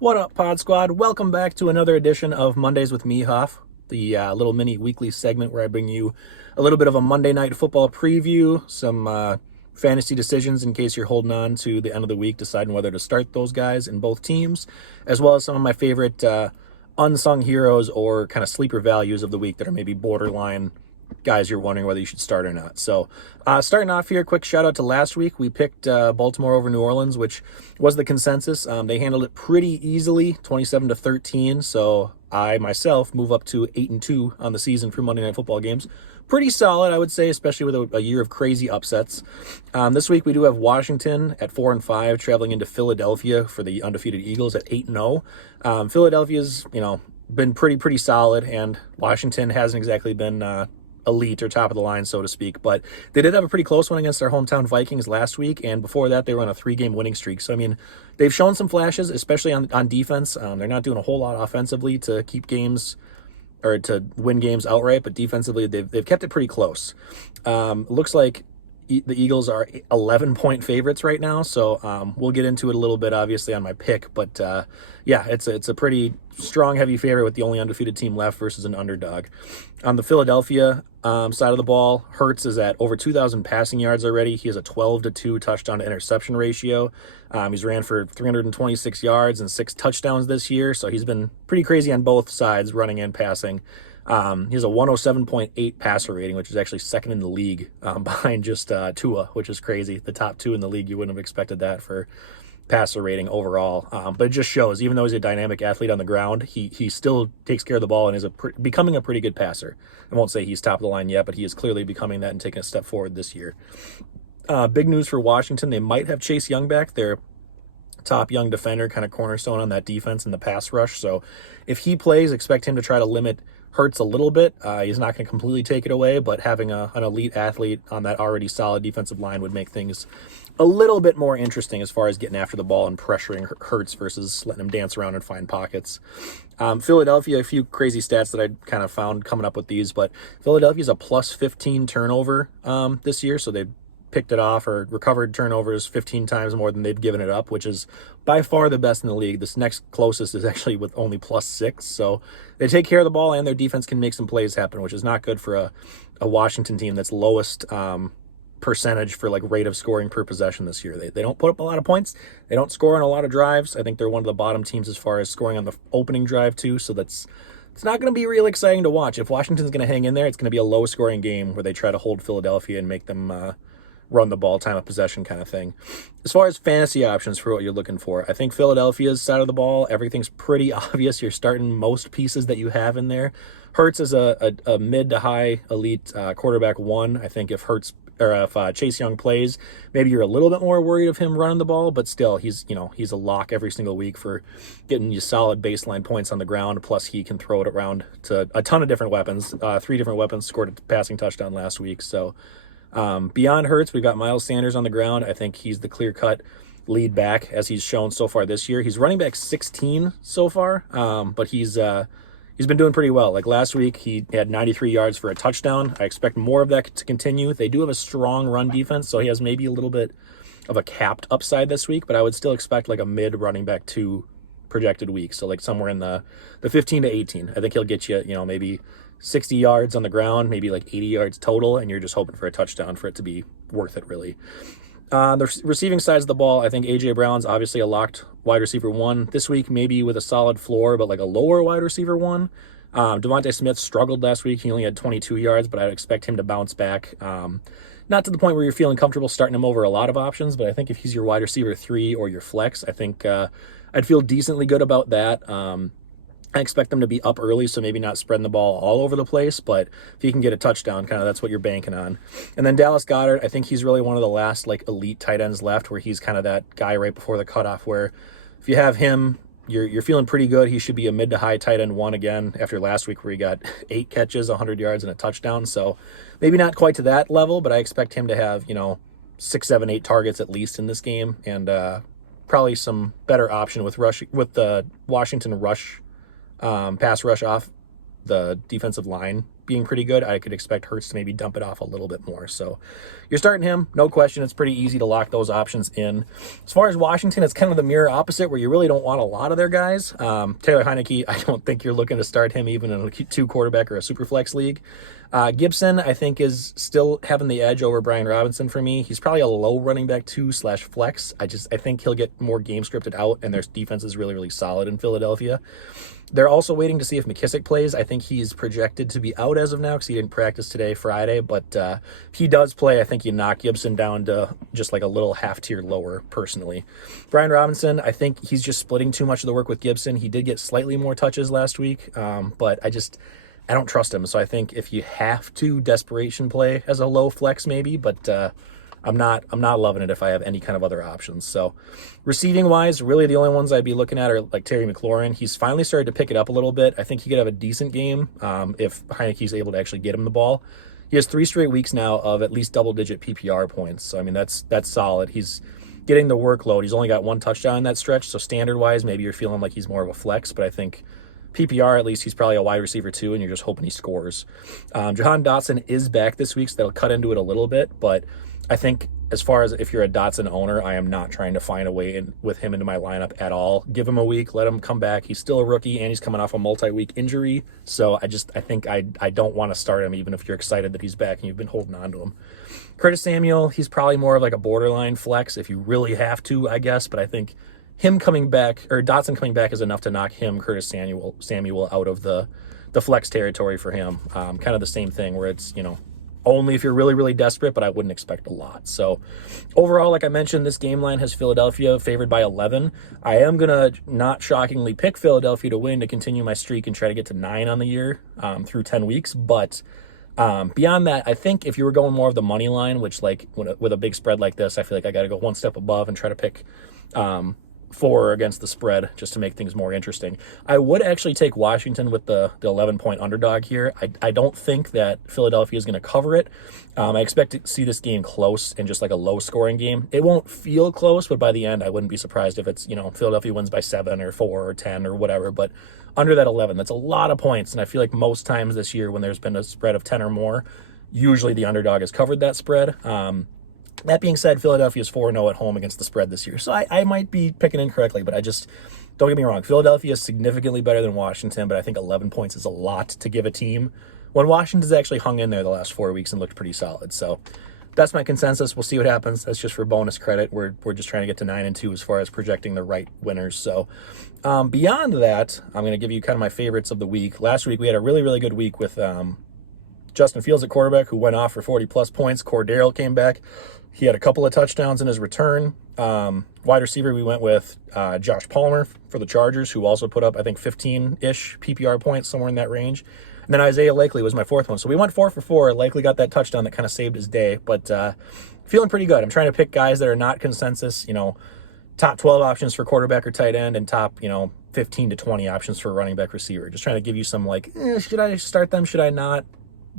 What up, Pod Squad? Welcome back to another edition of Mondays with Mehoff, the little mini weekly segment where I bring you a little bit of a Monday night football preview, some fantasy decisions in case you're holding on to the end of the week, deciding whether to start those guys in both teams, as well as some of my favorite unsung heroes or kind of sleeper values of the week that are maybe borderline guys you're wondering whether you should start or not. So starting off here, quick shout out to last week. We picked Baltimore over New Orleans, which was the consensus. They handled it pretty easily, 27-13. So I myself move up to 8-2 on the season for Monday Night Football games. Pretty solid, I would say, especially with a year of crazy upsets. This week we do have Washington at 4-5, traveling into Philadelphia for the undefeated Eagles at 8-0. Philadelphia's, been pretty solid, and Washington hasn't exactly been elite or top of the line, so to speak, but they did have a pretty close one against their hometown Vikings last week, and before that they were on a 3-game winning streak. So I mean, they've shown some flashes, especially on defense. They're not doing a whole lot offensively to keep games or to win games outright, but defensively they've kept it pretty close. Looks like the Eagles are 11-point favorites right now, so we'll get into it a little bit, obviously, on my pick, but yeah, it's a pretty strong, heavy favorite with the only undefeated team left versus an underdog. On the Philadelphia side of the ball, Hurts is at over 2,000 passing yards already. He has a 12-2 touchdown to interception ratio. He's ran for 326 yards and 6 touchdowns this year, so he's been pretty crazy on both sides, running and passing. He has a 107.8 passer rating, which is actually second in the league, behind just Tua, which is crazy. The top 2 in the league, you wouldn't have expected that for passer rating overall. But it just shows, even though he's a dynamic athlete on the ground, he still takes care of the ball and is becoming a pretty good passer. I won't say he's top of the line yet, but he is clearly becoming that and taking a step forward this year. Big news for Washington. They might have Chase Young back, their top young defender, kind of cornerstone on that defense in the pass rush. So if he plays, expect him to try to limit Hurts a little bit. He's not going to completely take it away, but having an elite athlete on that already solid defensive line would make things a little bit more interesting as far as getting after the ball and pressuring Hurts versus letting him dance around and find pockets. Philadelphia, a few crazy stats that I kind of found coming up with these, but Philadelphia's a plus 15 turnover this year, so they picked it off or recovered turnovers 15 times more than they've given it up, which is by far the best in the league. This next closest is actually with only plus 6. So they take care of the ball and their defense can make some plays happen, which is not good for a Washington team that's lowest percentage for like rate of scoring per possession this year. They don't put up a lot of points. They don't score on a lot of drives. I think they're one of the bottom teams as far as scoring on the opening drive too. So it's not going to be real exciting to watch. If Washington's going to hang in there, it's going to be a low scoring game where they try to hold Philadelphia and make them run the ball, time of possession kind of thing. As far as fantasy options for what you're looking for, I think Philadelphia's side of the ball, everything's pretty obvious. You're starting most pieces that you have in there. Hurts is a mid to high elite quarterback 1. I think if Chase Young plays, maybe you're a little bit more worried of him running the ball, but still, he's a lock every single week for getting you solid baseline points on the ground. Plus, he can throw it around to a ton of different weapons. 3 different weapons, scored a passing touchdown last week. So beyond Hurts, we've got Miles Sanders on the ground. I think he's the clear-cut lead back, as he's shown so far this year. He's running back 16 so far, but he's been doing pretty well. Like last week, he had 93 yards for a touchdown. I expect more of that to continue. They do have a strong run defense, so he has maybe a little bit of a capped upside this week, but I would still expect like a mid running back 2 projected week. So like somewhere in the 15 to 18. I think he'll get you, maybe 60 yards on the ground, maybe like 80 yards total, and you're just hoping for a touchdown for it to be worth it, really. The receiving sides of the ball, I think A.J. Brown's obviously a locked wide receiver 1 this week, maybe with a solid floor, but like a lower wide receiver 1. Devontae Smith struggled last week. He only had 22 yards, but I'd expect him to bounce back. Not to the point where you're feeling comfortable starting him over a lot of options, but I think if he's your wide receiver 3 or your flex, I think I'd feel decently good about that. I expect them to be up early, so maybe not spreading the ball all over the place, but if he can get a touchdown, kind of that's what you're banking on. And then Dallas Goedert, I think he's really one of the last like elite tight ends left, where he's kind of that guy right before the cutoff, where if you have him, you're feeling pretty good. He should be a mid to high tight end 1 again after last week where he got 8 catches, 100 yards, and a touchdown. So maybe not quite to that level, but I expect him to have 6, 7, 8 targets at least in this game, and probably some better option with the Washington pass rush off the defensive line being pretty good, I could expect Hurts to maybe dump it off a little bit more. So you're starting him, no question. It's pretty easy to lock those options in. As far as Washington, it's kind of the mirror opposite where you really don't want a lot of their guys. Taylor Heineke, I don't think you're looking to start him even in a 2-quarterback or a super flex league. Gibson, I think, is still having the edge over Brian Robinson for me. He's probably a low running back 2/flex. I think he'll get more game scripted out, and their defense is really, really solid in Philadelphia. They're also waiting to see if McKissick plays. I think he's projected to be out as of now because he didn't practice today, Friday. But if he does play, I think you knock Gibson down to just like a little half tier lower, personally. Brian Robinson, I think he's just splitting too much of the work with Gibson. He did get slightly more touches last week, but I don't trust him. So I think if you have to, desperation play as a low flex maybe, but I'm not loving it if I have any kind of other options. So receiving wise, really the only ones I'd be looking at are like Terry McLaurin. He's finally started to pick it up a little bit. I think he could have a decent game if Heineke's able to actually get him the ball. He has 3 straight weeks now of at least double-digit PPR points. So I mean that's solid. He's getting the workload. He's only got 1 touchdown in that stretch. So standard wise, maybe you're feeling like he's more of a flex, but I think PPR, at least, he's probably a wide receiver too, and you're just hoping he scores. Jahan Dotson is back this week, so that'll cut into it a little bit, but I think as far as if you're a Dotson owner, I am not trying to find a way with him into my lineup at all. Give him a week, let him come back. He's still a rookie, and he's coming off a multi-week injury, so I think I don't want to start him, even if you're excited that he's back and you've been holding on to him. Curtis Samuel, he's probably more of like a borderline flex if you really have to, I guess, but I think him coming back, or Dotson coming back, is enough to knock Curtis Samuel out of the flex territory for him. Kind of the same thing where it's, only if you're really, really desperate, but I wouldn't expect a lot. So overall, like I mentioned, this game line has Philadelphia favored by 11. I am going to not shockingly pick Philadelphia to win to continue my streak and try to get to 9 on the year through 10 weeks. But beyond that, I think if you were going more of the money line, which like with a big spread like this, I feel like I got to go one step above and try to pick 4 against the spread just to make things more interesting. I would actually take Washington with the 11-point underdog here. I don't think that Philadelphia is going to cover it. I expect to see this game close and just like a low-scoring game. It won't feel close, but by the end, I wouldn't be surprised if it's, Philadelphia wins by 7 or 4 or 10 or whatever. But under that 11, that's a lot of points. And I feel like most times this year when there's been a spread of 10 or more, usually the underdog has covered that spread. That being said, Philadelphia is 4-0 at home against the spread this year. So I might be picking incorrectly, but don't get me wrong. Philadelphia is significantly better than Washington, but I think 11 points is a lot to give a team when Washington's actually hung in there the last 4 weeks and looked pretty solid. So that's my consensus. We'll see what happens. That's just for bonus credit. We're just trying to get to 9-2 as far as projecting the right winners. So beyond that, I'm going to give you kind of my favorites of the week. Last week, we had a really, really good week with Justin Fields at quarterback, who went off for 40-plus points. Cordero came back. He had a couple of touchdowns in his return. Wide receiver, we went with Josh Palmer for the Chargers, who also put up, I think, 15-ish PPR points, somewhere in that range. And then Isaiah Likely was my 4th one. So we went 4 for 4. Likely got that touchdown that kind of saved his day. But feeling pretty good. I'm trying to pick guys that are not consensus, top 12 options for quarterback or tight end and top, 15 to 20 options for running back receiver. Just trying to give you some should I start them? Should I not?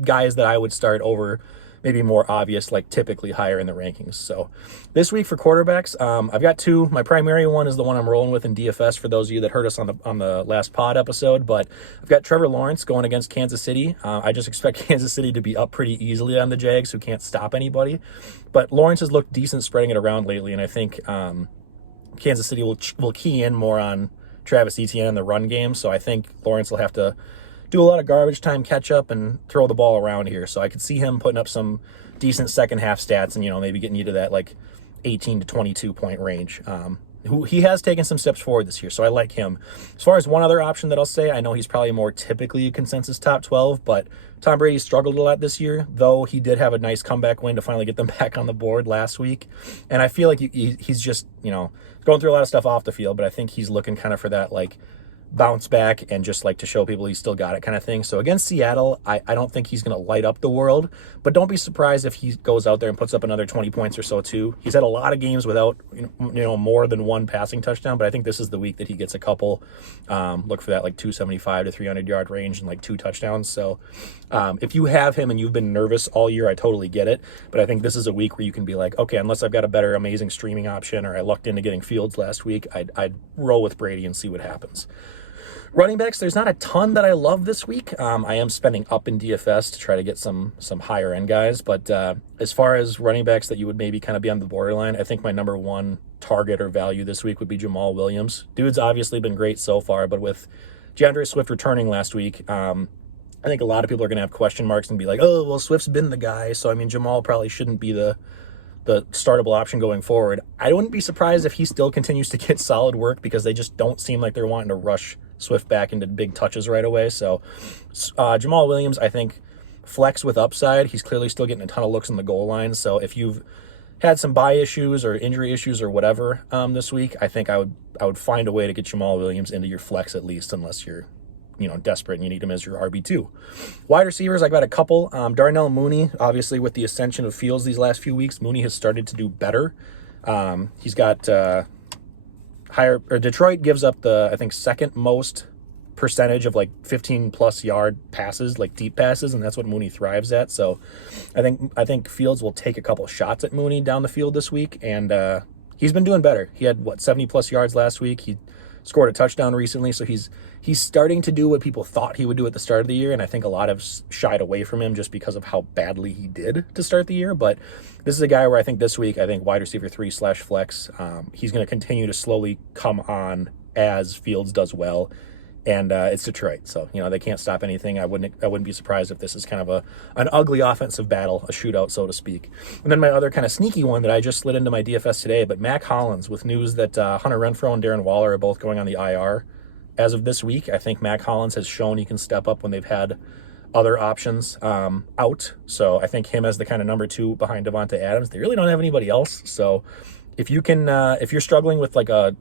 Guys that I would start over maybe more obvious, like typically higher in the rankings. So this week for quarterbacks, I've got 2. My primary one is the one I'm rolling with in DFS for those of you that heard us on the last pod episode, but I've got Trevor Lawrence going against Kansas City. I just expect Kansas City to be up pretty easily on the Jags, who can't stop anybody. But Lawrence has looked decent spreading it around lately, and I think Kansas City will key in more on Travis Etienne in the run game, so I think Lawrence will have to do a lot of garbage time catch up and throw the ball around here. So I could see him putting up some decent second half stats and, maybe getting you to that 18 to 22 point range. He has taken some steps forward this year, so I like him. As far as one other option that I'll say, I know he's probably more typically a consensus top 12, but Tom Brady struggled a lot this year, though he did have a nice comeback win to finally get them back on the board last week. And I feel like he's just, going through a lot of stuff off the field, but I think he's looking kind of for that, bounce back and just to show people he's still got it kind of thing. So against Seattle, I don't think he's going to light up the world, but don't be surprised if he goes out there and puts up another 20 points or so too. He's had a lot of games without, more than 1 passing touchdown, but I think this is the week that he gets a couple. Look for that 275 to 300 yard range and 2 touchdowns. So if you have him and you've been nervous all year, I totally get it. But I think this is a week where you can be okay, unless I've got a better, amazing streaming option or I lucked into getting Fields last week, I'd roll with Brady and see what happens. Running backs, there's not a ton that I love this week. I am spending up in DFS to try to get some higher end guys, but as far as running backs that you would maybe kind of be on the borderline, I think my number one target or value this week would be Jamal Williams. Dude's obviously been great so far, but with DeAndre Swift returning last week, I think a lot of people are going to have question marks and be like, oh, well, Swift's been the guy, so I mean, Jamal probably shouldn't be the startable option going forward. I wouldn't be surprised if he still continues to get solid work because they just don't seem like they're wanting to rush Swift back into big touches right away. So Jamal Williams, I think, flex with upside. He's clearly still getting a ton of looks in the goal line. So if you've had some bye issues or injury issues or whatever this week, I think I would find a way to get Jamal Williams into your flex at least, unless you're desperate and you need him as your RB2. Wide receivers, I got a couple. Darnell Mooney, obviously with the ascension of Fields these last few weeks, Mooney has started to do better. He's got Detroit gives up the, I think, second most percentage of like 15 plus yard passes, like deep passes, and that's what Mooney thrives at. So I think Fields will take a couple shots at Mooney down the field this week, and he's been doing better. He had 70 plus yards last week. He scored a touchdown recently, so he's starting to do what people thought he would do at the start of the year, and I think a lot have shied away from him just because of how badly he did to start the year. But this is a guy where I think this week, I think wide receiver 3/flex, he's going to continue to slowly come on as Fields does well, and it's Detroit, so they can't stop anything. I wouldn't be surprised if this is kind of an ugly offensive battle, a shootout, so to speak. And then my other kind of sneaky one that I just slid into my DFS today, but Mac Hollins, with news that Hunter Renfrow and Darren Waller are both going on the IR as of this week. I think Mac Hollins has shown he can step up when they've had other options out. So I think him as the kind of number 2 behind Devontae Adams. They really don't have anybody else. So if you can, if you're struggling with like a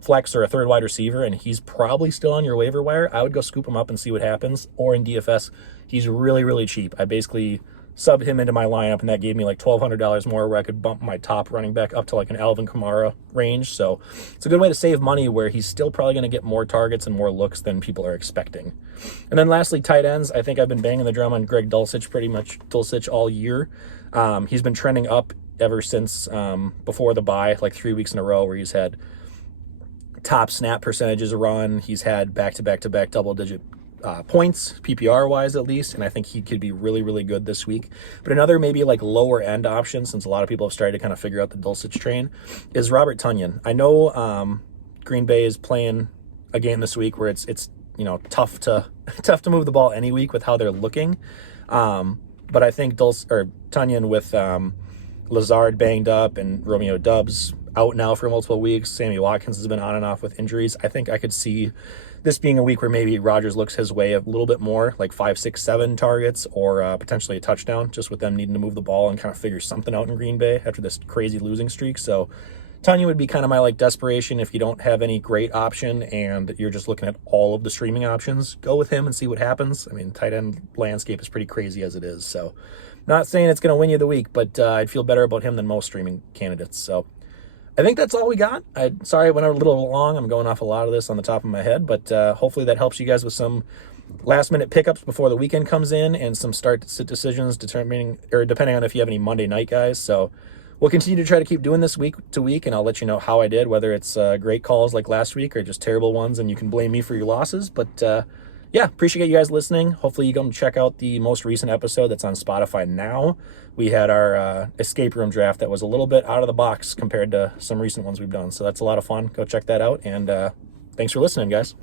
flex or a third wide receiver and he's probably still on your waiver wire, I would go scoop him up and see what happens. Or in DFS, he's really, really cheap. I basically subbed him into my lineup, and that gave me like $1,200 more, where I could bump my top running back up to like an Alvin Kamara range. So it's a good way to save money where he's still probably going to get more targets and more looks than people are expecting. And then lastly, tight ends. I think I've been banging the drum on Greg Dulcich all year. He's been trending up ever since before the bye, like 3 weeks in a row, where he's had top snap percentages run. He's had back-to-back double-digit points, PPR-wise at least, and I think he could be really, really good this week. But another maybe like lower-end option, since a lot of people have started to kind of figure out the Dulcich train, is Robert Tonyan. I know Green Bay is playing a game this week where it's tough to move the ball any week with how they're looking. But I think Tonyan with Lazard banged up and Romeo Doubs out now for multiple weeks. Sammy Watkins has been on and off with injuries. I think I could see this being a week where maybe Rodgers looks his way a little bit more, like 5, 6, 7 targets, or potentially a touchdown, just with them needing to move the ball and kind of figure something out in Green Bay after this crazy losing streak. So Tanya would be kind of my like desperation if you don't have any great option and you're just looking at all of the streaming options. Go with him and see what happens. I mean, tight end landscape is pretty crazy as it is. So not saying it's going to win you the week, but I'd feel better about him than most streaming candidates. So I think that's all we got. Sorry I went a little long. I'm going off a lot of this on the top of my head, but hopefully that helps you guys with some last-minute pickups before the weekend comes in and some start-to-sit decisions depending on if you have any Monday night guys. So we'll continue to try to keep doing this week to week, and I'll let you know how I did, whether it's great calls like last week or just terrible ones, and you can blame me for your losses. But yeah, appreciate you guys listening. Hopefully you come check out the most recent episode that's on Spotify now. We had our escape room draft that was a little bit out of the box compared to some recent ones we've done. So that's a lot of fun. Go check that out. And thanks for listening, guys.